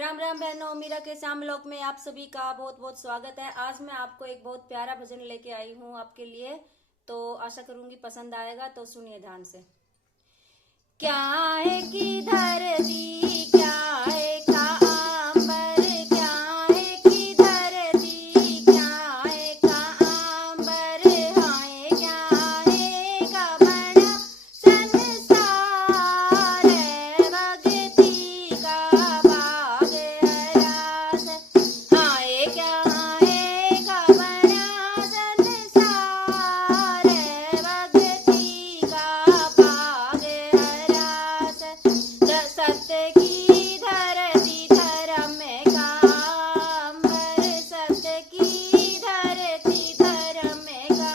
राम राम बहनों, मीरा के श्याम लोक में आप सभी का बहुत बहुत स्वागत है। आज मैं आपको एक बहुत प्यारा भजन लेके आई हूँ आपके लिए। तो आशा करूंगी पसंद आएगा, तो सुनिए ध्यान से। क्या है कि धरती, क्या है का आंबर, क्या है कि धरती, क्या है का आंबर, हाय क्या है का बड़ा संसार, भक्ति का भाग हरास, हाय क्या है का बड़ा संसार, भक्ति का भाग हरास। सत्य की धरती धर्म का अंबर, सत्य की धरती धर्म का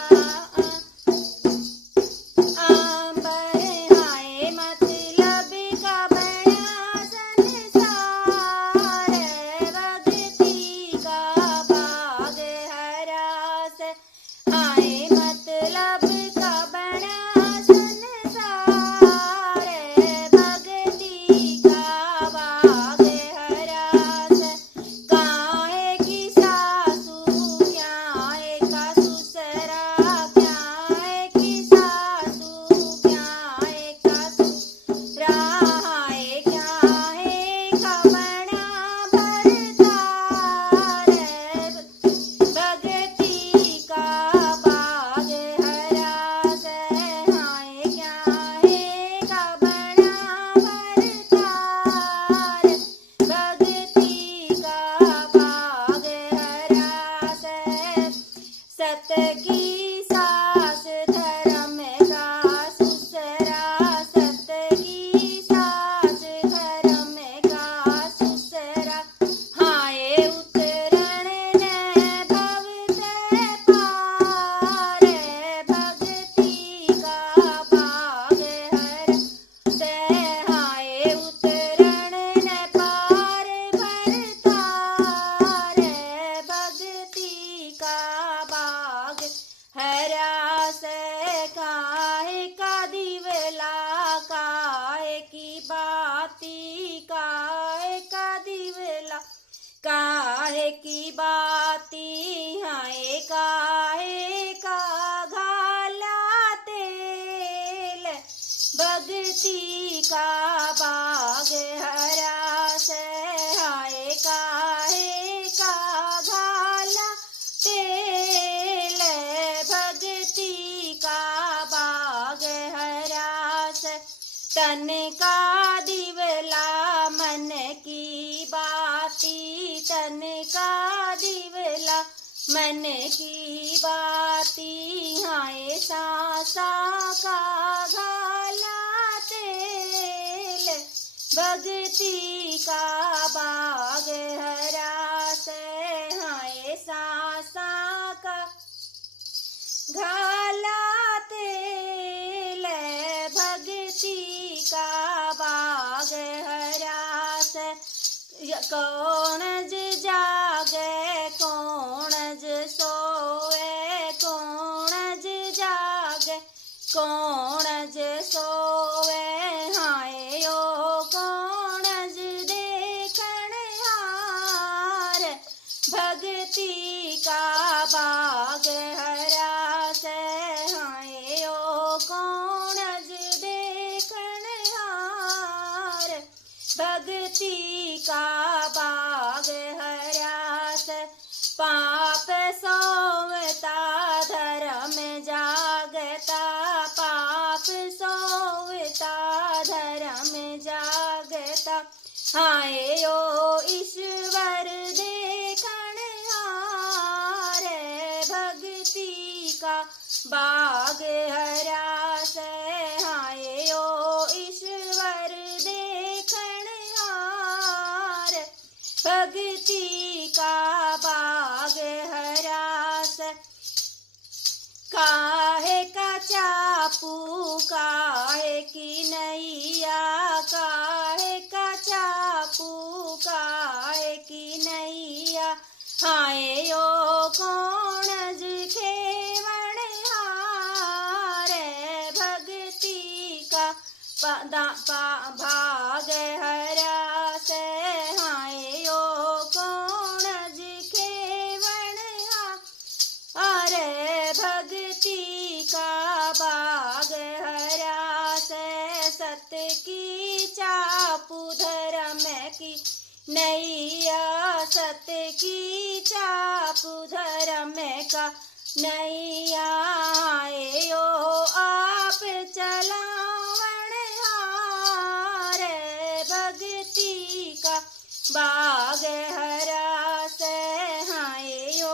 अंबर, हाय मतलब का बड़ा संसार, भक्ति का भाग हरास, हाय मतलब का बड़ा संसार, भक्ति का भाग हरास। काहे की सासू, क्या है का ससुरा, क्या है की सासू, क्या है का ससुरा, हाय क्या है का बड़ा भरतार, भक्ति का भाग हरास, हाय क्या है का बड़ा भरतार, भक्ति का भाग हरास। सत्य की सास धर्म का ससुरा, सत्य की सास धर्म का ससुरा, हाय उतरण न भव से पार, भक्ति का भाग हरास, हाय उतरण न पार भरतार, भक्ति का भाग हरास। काहे का दिवला, काहे की बाती, काहे का दिवला, काहे की बाती, हाय काहे का घाला तेल, भक्ति का भाग हरास, हाय काहे का घाला तेल, भक्ति का भाग हरास। तन का दिवला मन की बाती, तन का दिवला मन की बाती, हाय सासा का घाला तेल, भक्ति का भाग हरास, हाय सासा का घाला तेल, भक्ति का भाग हरास। कौन ज जागे, कौन ज सोए, कौन ज जागे, कौन ज सोए, हाय ओ कौन ज देखण हार, भक्ति का भाग हरास, हाय ओ कौन ज देखण हार, भक्ति का भाग हरास। पाप सोवता धर्म जागता, पाप सोवता धर्म जागता, हाय ओ ईश्वर देखण हार, भक्ति का भाग हरास, हाय ओ ईश्वर देखण हार, भक्ति का भाग हरास। काहे का चापू, काहे की नैया, काहे का चापू, काहे की नैया, हाय ओ कौन ज खेवण हार, भक्ति का भाग हरास, हाय धर्म की नैया, सत्य की चाप धर्म का नैया, आयो आप चलावण हारे, भक्ति का बाग हरा से, आयो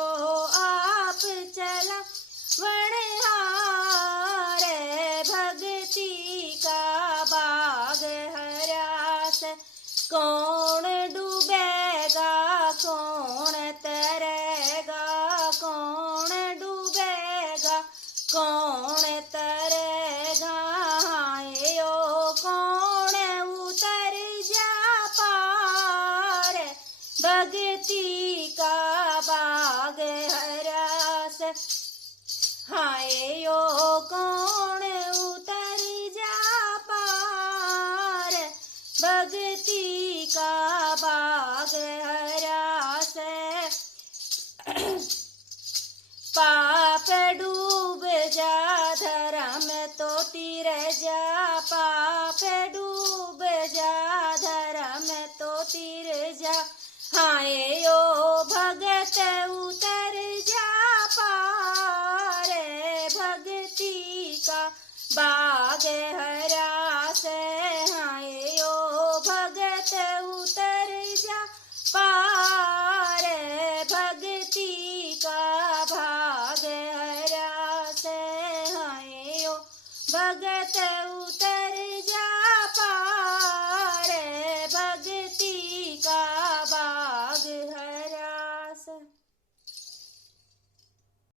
आप चलावण हारे, भक्ति का बाग हरा से। कौन डूबेगा कौन तरेगा, कौन डूबेगा कौन तरेगा, आयो कौन उतर जा पार, भक्ति का बाग हरा से, आयो कौन उतर जा पार, भक्ति का बाग हरा से। पाप डूब जा धर्म तो तीर जा, पाप डूब जा धर्म तो तीर जा, आयो भगत उतर जा पार, भक्ति का बाग हरा से, आयो भगत उतर जा पार, भक्ति का भाग हरा से, आयो भगत